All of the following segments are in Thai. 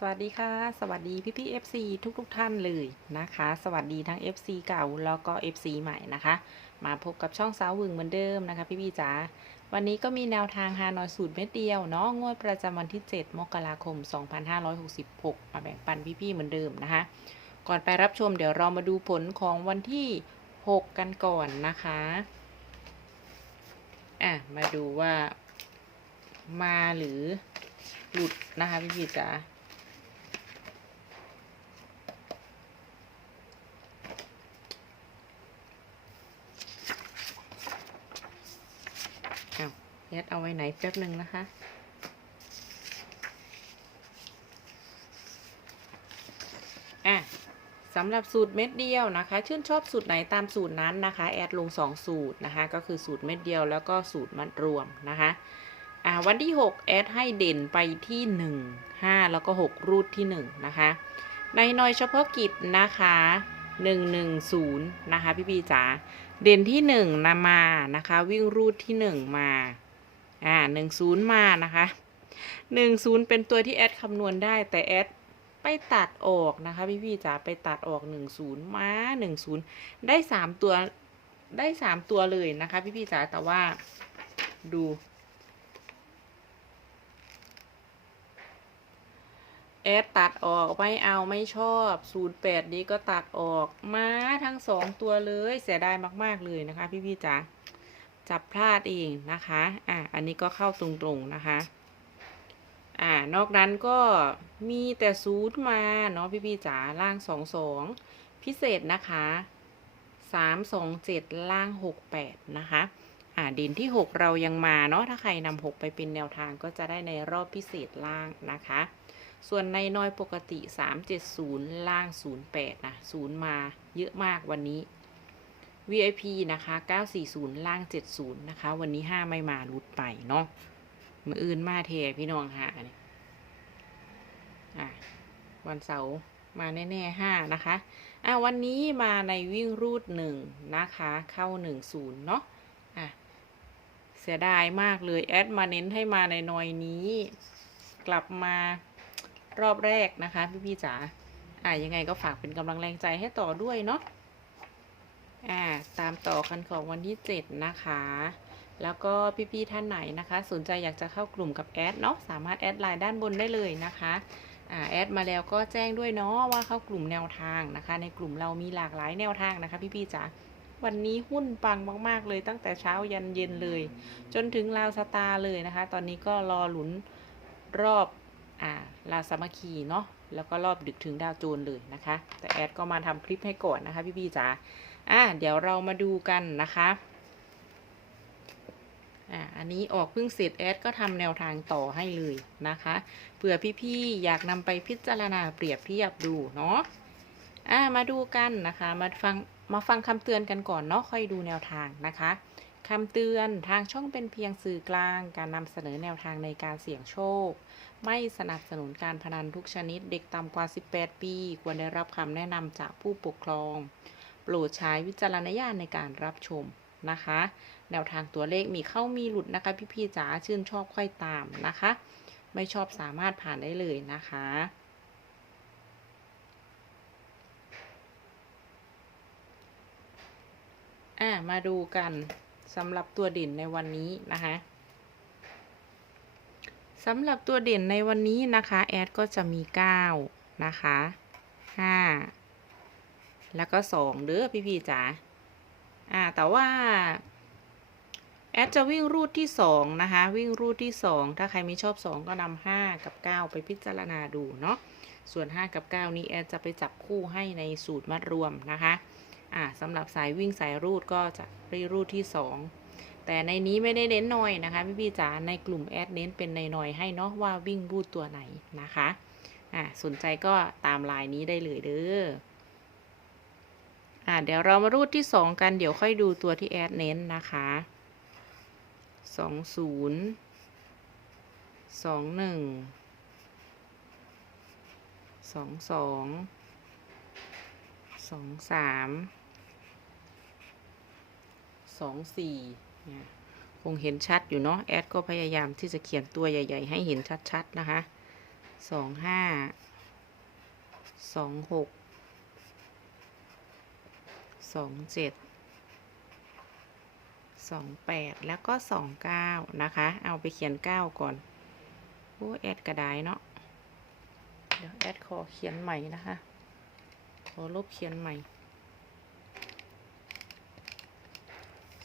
สวัสดีค่ะ สวัสดีพี่พี่ๆ FC ทุกทุกๆท่านเลยนะคะ สวัสดีทั้ง FC เก่าแล้วก็ FC ใหม่นะคะ มาพบกับช่องสาววึงเหมือนเดิมนะคะ พี่พี่จ๋าวันนี้ก็มีแนวทางฮานอยสูตรเม็ดเดียวเนาะงวดประจำวันที่ 7 มกราคม 2566 มาแบ่งปันพี่พี่เหมือนเดิมนะคะ ก่อนไปรับชมเดี๋ยวเรามาดูผลของวันที่ 6 กันก่อนนะคะอะมาดูว่ามาหรือหลุดนะคะพี่พี่จ๋า อ้าวแอดเอาไว้ไหนแป๊บหนึ่งนะคะ อะสำหรับสูตรเม็ดเดียวนะคะ ชื่นชอบสูตรไหนตามสูตรนั้นนะคะ แอดลง 2 สูตรนะคะ ก็คือสูตรเม็ดเดียวแล้วก็สูตรมัดรวมนะคะอ่าวันที่ 6 แอดให้เด่นไปที่ 1 5 แล้วก็ 6 รูดที่ 1 นะคะ ในหน่อยเฉพาะกิจนะคะ110 นะคะ พี่พีจ๋าเด่นที่หนึ่งนำมานะคะ วิ่งรูดที่หนึ่งมา อ่าหนึ่งศูนย์มานะคะหนึ่งศูนย์เป็นตัวที่แอดคำนวณได้แต่แอดไปตัดออกนะคะ พี่พี่จ๋าไปตัดออกหนึ่งศูนย์มาหนึ่งศูนย์ได้สามตัวได้สามตัวเลยนะคะ พี่พี่จ๋าแต่ว่าดูแอดตัดออกไม่เอาไม่ชอบศูนย์แปดนี้ก็ตัดออกมาทั้งสองตัวเลยเสียดายมาก ๆ เลยนะคะ พี่พี่ๆจ๋า จับพลาดเองนะคะ อะอันนี้ก็เข้าตรงๆนะคะ อ่า นอกนั้นก็มีแต่ศูนย์มาเนาะพี่พี่ๆจ๋าล่างสองสองพิเศษนะคะสามสองเจ็ดล่างหกแปดนะคะ อ่าเด่นที่หกเรายังมาเนาะถ้าใครนำหกไปเป็นแนวทางก็จะได้ในรอบพิเศษล่างนะคะ ส่วนในน้อยปกติ 370 ล่าง 08นะ0มาเยอะมากวันนี้ VIP นะคะ 940 ล่าง 70 นะคะ วันนี้ 5 ไม่มาลุดไปเนาะมืออื่นมาเทพี่น้องหาเนี่ยอะวันเสาร์มาแน่ๆ5นะคะ อะวันนี้มาในวิ่งรูด1นะคะ เข้า10เนาะ อะ เสียดายมากเลย แอดมาเน้นให้มาในนอยนี้ กลับมารอบแรกนะคะ พี่พี่ๆจ๋า อ่ายังไงก็ฝากเป็นกำลังแรงใจให้ต่อด้วยเนาะ อ่าตามต่อกันของวันที่ 7 นะคะ แล้วก็พี่ๆท่านไหนนะคะ สนใจอยากจะเข้ากลุ่มกับแอดเนาะสามารถแอดไลน์ด้านบนได้เลยนะคะอ่าแอดมาแล้วก็แจ้งด้วยเนาะว่าเข้ากลุ่มแนวทางนะคะ ในกลุ่มเรามีหลากหลายแนวทางนะคะพี่ๆจ๋าวันนี้หุ้นปังมาก ๆ เลยตั้งแต่เช้ายันเย็นเลย จนถึงราวสตาร์เลยนะคะ ตอนนี้ก็รอหลุนรอบอ่าลาวสามัคคีเนาะแล้วก็รอบดึกถึงดาวโจนเลยนะคะ แต่แอดก็มาทำคลิปให้ก่อนนะคะพี่ๆจ๋า อ่าเดี๋ยวเรามาดูกันนะคะอ่าอันนี้ออกเพิ่งเสร็จแอดก็ทำแนวทางต่อให้เลยนะคะเผื่อพี่ๆอยากนำไปพิจารณาเปรียบเทียบดูเนาะอ่ามาดูกันนะคะ มาฟังมาฟังคำเตือนกันก่อนเนาะค่อยดูแนวทางนะคะคำเตือนทางช่องเป็นเพียงสื่อกลาง การนำเสนอแนวทางในการเสี่ยงโชค ไม่สนับสนุนการพนันทุกชนิด เด็กต่ำกว่า 18 ปี ควรได้รับคำแนะนำจากผู้ปกครอง โปรดใช้วิจารณญาณในการรับชมนะคะ แนวทางตัวเลขมีเข้ามีหลุดนะคะ พี่ๆจ๋าชื่นชอบค่อยตามนะคะ ไม่ชอบสามารถผ่านได้เลยนะคะอะมาดูกันสำหรับตัวเด่นในวันนี้นะคะสำหรับตัวเด่นในวันนี้นะคะ แอดก็จะมี 9 นะคะ 5 แล้วก็2เด้อพี่ๆจ๋าอ่าแต่ว่าแอดจะวิ่งรูดที่2นะคะ วิ่งรูดที่2ถ้าใครไม่ชอบ2ก็นำ5กับ9ไปพิจารณาดูเนาะส่วน5กับ9นี้แอดจะไปจับคู่ให้ในสูตรมัดรวมนะคะอ่าสำหรับสายวิ่งสายรูดก็จะรีรูดที่2แต่ในนี้ไม่ได้เน้นหน่อยนะคะพี่พี่ๆจ๋าในกลุ่มแอดเน้นเป็นในหน่อยให้เนาะว่าวิ่งรูดตัวไหนนะคะอ่าสนใจก็ตามลายนี้ได้เลยเด้อ อ่าเดี๋ยวเรามารูดที่ 2 กันเดี๋ยวค่อยดูตัวที่แอดเน้นนะคะ20 21 22สองหนึ่งสามสองสี่เนี่คงเห็นชัดอยู่เนาะแอดก็พยายามที่จะเขียนตัวใหญ่ ๆ ให้เห็นชัด ๆ นะคะสองห้าสองหก สองเจ็ดสองแปดแล้วก็สองเก้านะคะ เอาไปเขียนเก้าก่อนโอ้แอดกระไดเนาะเดี๋ยวแอดขอเขียนใหม่นะคะ ขอลบเขียนใหม่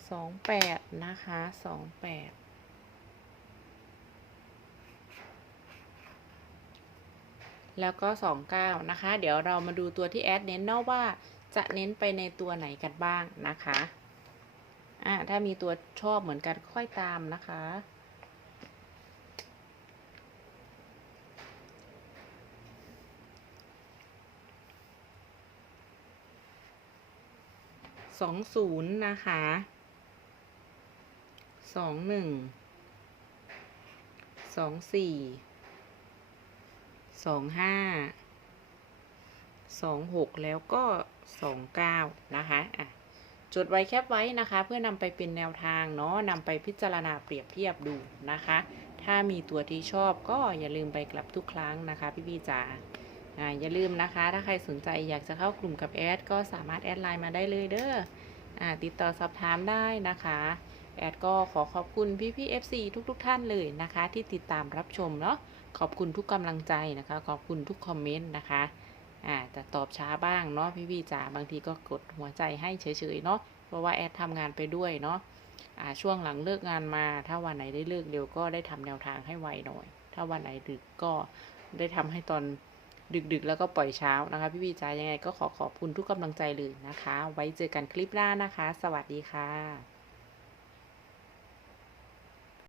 สองแปดนะคะสองแปดแล้วก็สองเก้านะคะ เดี๋ยวเรามาดูตัวที่แอดเน้นเนาะว่า จะเน้นไปในตัวไหนกันบ้างนะคะอ่าถ้ามีตัวชอบเหมือนกันค่อยตามนะคะ สองศูนย์นะคะ สองหนึ่ง สองสี่ สองห้า สองหกแล้วก็สองเก้านะคะอะจดไว้แคปไว้นะคะ เพื่อนำไปเป็นแนวทางเนาะนำไปพิจารณาเปรียบเทียบดูนะคะ ถ้ามีตัวที่ชอบก็อย่าลืมไปกลับทุกครั้งนะคะ พี่พี่จ๋าอ่าอย่าลืมนะคะ ถ้าใครสนใจอยากจะเข้ากลุ่มกับแอดก็สามารถแอดไลน์มาได้เลยเด้ออ่าติดต่อสอบถามได้นะคะแอดก็ขอขอบคุณพี่พี่ FC ทุกๆทท่านเลยนะคะ ที่ติดตามรับชมเนาะขอบคุณทุกกำลังใจนะคะ ขอบคุณทุกคอมเมนต์นะคะ อ่าจะตอบช้าบ้างเนาะพี่พี่จ๋าบางทีก็กดหัวใจให้เฉยๆเนาะเพราะว่าแอดทำงานไปด้วยเนาะอ่าช่วงหลังเลิกงานมา ถ้าวันไหนได้เลิกเร็วก็ได้ทำแนวทางให้ไวหน่อย ถ้าวันไหนดึกก็ได้ทำให้ตอนดึกๆ แล้วก็ปล่อยเช้านะคะ พี่พี่จ๋ายังไงก็ขอขอบคุณทุกกำลังใจเลยนะคะ ไว้เจอกันคลิปหน้านะคะ สวัสดีค่ะ